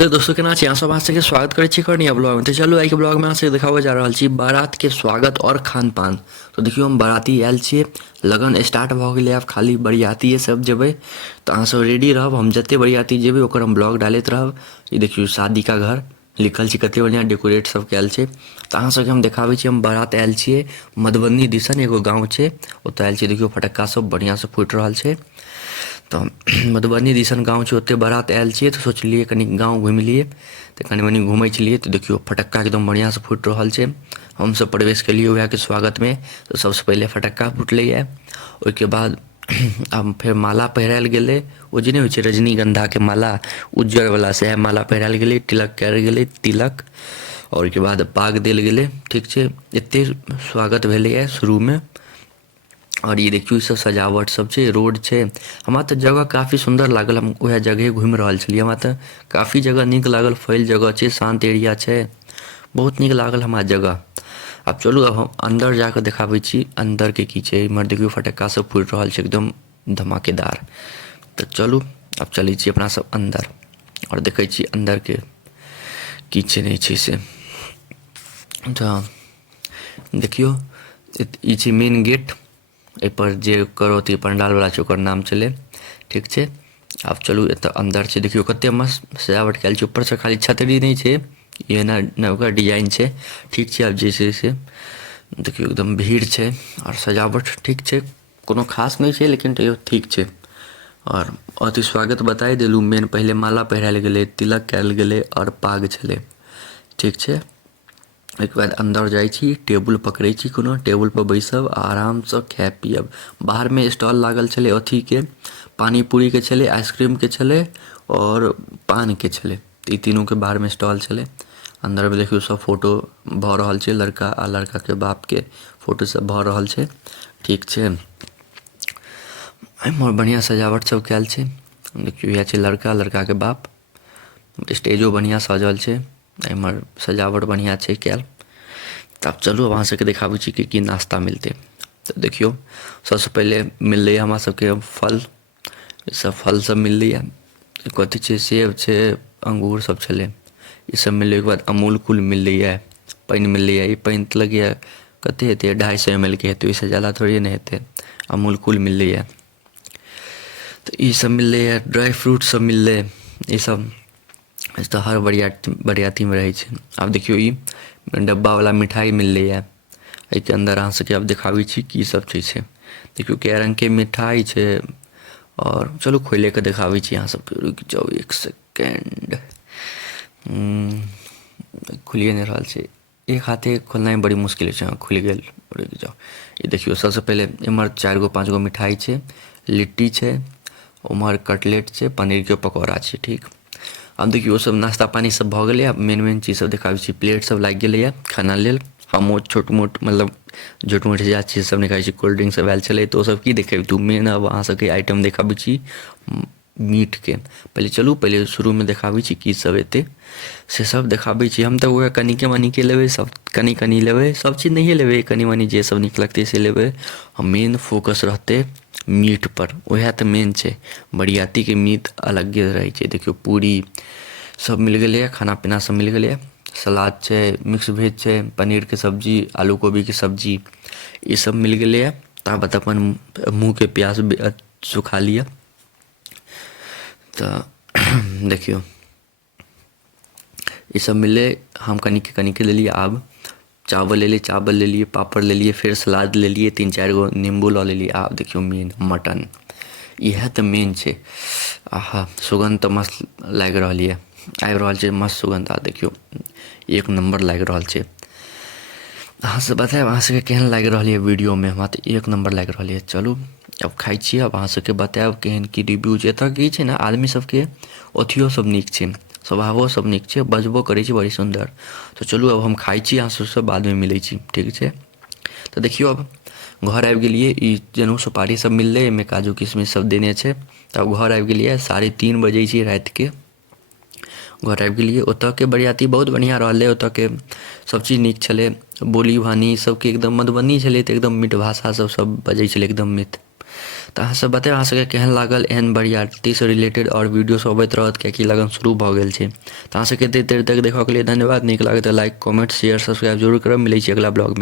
Hello दोस्तों, केना छी अहाँ सब? अहाँ सबके स्वागत करै छी करनिया ब्लॉग में। तो चलू आइ के ब्लॉग में अहाँ सबके देखाबऽ जा रहल छी बारात के स्वागत और खान पान। तो देखियो हम बाराती आयल छियै, लगन स्टार्ट भऽ गेलै, आब खाली बरियातिए सब जेबै। तो अहाँ सब रेडी रहब, हम जते बरियाती जेबै ओकर हम ब्लॉग डालैत रहब। ई देखियो शादी का घर लिखल छै, कते बढ़िया डेकोरेट सब कयल छै। तो अहाँ सबके हम देखाबै छी, हम बारात आयल छियै मधुबनी दिसन, एगो गाँव छै ओतऽ आयल छियै। देखियो फटक्का सब बढ़िया से फूटि रहल छै। तो मधुबनी दिसन गाँव छै, ओते बारात आयल छियै तो सोचलिए कनी गाँव घुमि लिए। तो कनी मनी घूमै छलिए तो देखियो फटक्का एकदम बढ़िया से फूटि रहल छै। हम सब प्रवेश केलिए वएह के स्वागत में। तो सबसे पहले फटक्का फुटलैए, ओहिके बाद आब फेर माला पहिरायल गेलै। ओ जे नहि होइ छै रजनीगंधा के माला उज्जर वाला, सएह माला पहिरायल गेलै। तिलक कयल गेलै तिलक, और ओहिके बाद पाग देल गेलै। ठीक छै, एते स्वागत भेलैए शुरू में। और ये देखियो सब सजावट सब छै, रोड छै। हमरा तऽ जगह काफ़ी सुंदर लागल, हम वएह जगह घुमि रहल छलिए। हमरा तऽ काफ़ी जगह नीक लागल, फैल जगह छै, शांत एरिया छै, बहुत नीक लागल हमरा जगह। अब चलू अब हम अंदर जाकर देखाबै छी अंदर के की छै। इम्हर देखियो फटक्का सब फूटि रहल छै एकदम धमाकेदार। तो चलू अब चलै छी अपना सब अंदर और देखै छी अंदर के की छै नहि छै से। तऽ देखियो ई छै मेन गेट, एहिपर जे करौती पंडालवला छै ओकर नाम छलै। ठीक छै, आब चलू एतऽ अंदर छै, देखियो कते मस्त सजावट कयल छै। ऊपर से खाली छतरी नहीं छै, ये नवका डिजाइन छै। ठीक छै, आब जे छै से देखियो एकदम भीड़ छै और सजावट ठीक छै, कोनो खास नहीं छै लेकिन तैयो ठीक छै। और अथी स्वागत बताइ देलू, मेन पहले माला पहिरायल गेलै, तिलक कयल गेलै और पाग छलै। ठीक छै, एक बाद अंदर जाइ छी, टेबुल पकड़ै छी, कोनो टेबुल पर बैसब आराम से खाए पियब। बाहर में स्टॉल लागल छलै अथी के, पानी पूरी के छलै, आइसक्रीम के छलै और पान के छलै। ई तीनों के बाहर में स्टॉल छलै। अंदर में देखियो सब फोटो भऽ रहल छै, लड़का आ लड़का के बाप के फोटो सब भऽ रहल छै। ठीक छै, एम्हर बढ़िया सजावट सब कयल छै। देखियो इएह छै लड़का, लड़का के बाप। स्टेजो बढ़िया सजल छै, एम्हर सजावट बढ़िया छै कयल। तब चलू अब अहाँ सबके देखाबै छी कि नाश्ता मिलतै। तो देखियो सबसे पहले मिललै हमरा सबके फल, ई सब फल सब मिललैए। कथी छै, सेब छै, अंगूर सब छलै, ई सब मिललै। ओहिके बाद अमूल कूल मिललैए, पानि मिललैए। ई पानि तऽ लगैए कते हेतै, 250 ml के हेतै, ओहिसँ ज़्यादा थोड़े ने हेतै। अमूल कूल मिललैए, तो ई सब मिललैए। ड्राई फ्रूट सब मिललै, ई सब तऽ हर बरियाती में रहै छै। आब देखियो ई डब्बावाला मिठाई मिललैए। एहिके अंदर अहाँ सबके आब देखाबै छी की सब छै। देखियो कै रंग के मिठाई छै, और चलू खोले के देखाबै छी अहाँ सबके। रुकि जाउ एक सेकेंड, खुलिए नहीं रहल छै, एक हाथे खोलनाइ बड़ी मुश्किल छै। खुलि गेल, रुकि जाउ। ये देखियो सबसे पहले इम्हर 4 गो 5 गो मिठाई छै, लिट्टी छै, उम्हर कटलेट छै, पनीर के पकौड़ा छै। ठीक, अब देखियो सब नाश्ता पानी सब भऽ गेलै। आब मेन चीज सब देखाबै छी। प्लेट सब लागि गेलैए खाना लेल। हमहुँ छोट मोट मतलब छोट मोट जा चीज सब देखाबै छी। कोल्ड ड्रिंक सब आयल छलै तो सब की देखेबितू, मेन अब अहाँ सबके आइटम देखाबै छी मीट के। पहले चलू, पहले शुरू में देखाबै छी की सब एतै से सब देखाबै छी। हम तऽ वएह कनिके मनिके लेबै, सब कनी कनी लेबै, सब चीज नहिए लेबै, कनी मनी जे सब नीक लगतै से लेबै। हम मेन फोकस रहतै मीट पर, वएह तऽ मेन छै। बरियाती के मीट अलगे रहै छै। देखियो पूरी सब मिल गेलैए, खाना पीना सब मिल गेलैए। सलाद छै, मिक्स वेज छै, पनीर के सब्जी, आलू कोबी के सब्जी, ई सब मिल गेलैए। ताबत अपन मुँह के प्यास सुखा लिअ। तऽ देखियो ई सब मिललै, हम कनिके लेलिए। आब चावल लेलिए, चावल लेलिए, पापड़ लेलिए, फिर सलाद लेलिए, 3-4 गो नींबू लऽ लेलिए। आब देखियो मेन मटन, इएह तऽ मेन छै। आहा, सुगंध तऽ मस्त लागि रहल यऽ, आबि रहल छै मस्त सुगंध। आ देखियो एक नंबर लागि रहल छै। अहाँ सब बतायब अहाँ सबके केहन लागि रहल यऽ वीडियो में। हमरा तऽ एक नंबर लागि रहल यऽ। चलू अब खाइ छियै, अब अहाँ सबके बतायब केहन की रिव्यू छै। एतऽ की छै ने, आदमी सबके अथियो सब नीक छै, स्वभावो सब नीक छै, बजबो करै छै बड़ी सुन्दर। तो चलू अब हम खाइ छी, अहाँ सबसँ बाद में मिलै छी, ठीक छै। तऽ देखियो अब घर आबि गेलिए। ई जनेऊ सुपारी सब मिललै, एहिमे काजू किशमिश सब देने छै। तब घर आबि गेलिए, 3:30 बजै छै रात के। घर आबि गेलिए। ओतऽ के बरियाती बहुत बढ़िया रहलै, ओतऽ के सब चीज नीक छलै। बोली वानी सबके एकदम, मधुबनी छलै तऽ एकदम मीठ भाषा सब बजै छलै एकदम मीठ। तो अहाँ सब बताओ अहाँ सबके केहन लागल एहन बरियाती से रिलेटेड और वीडियो सब अबैत रहत कियाकि लगन शुरू भऽ गेल छै। तो अहाँ सबके एते देर तक देखऽ के लिए धन्यवाद। नीक लागे तो लाइक कमेंट शेयर सब्सक्राइब जरूर करब। मिलै छी अगला ब्लॉग में।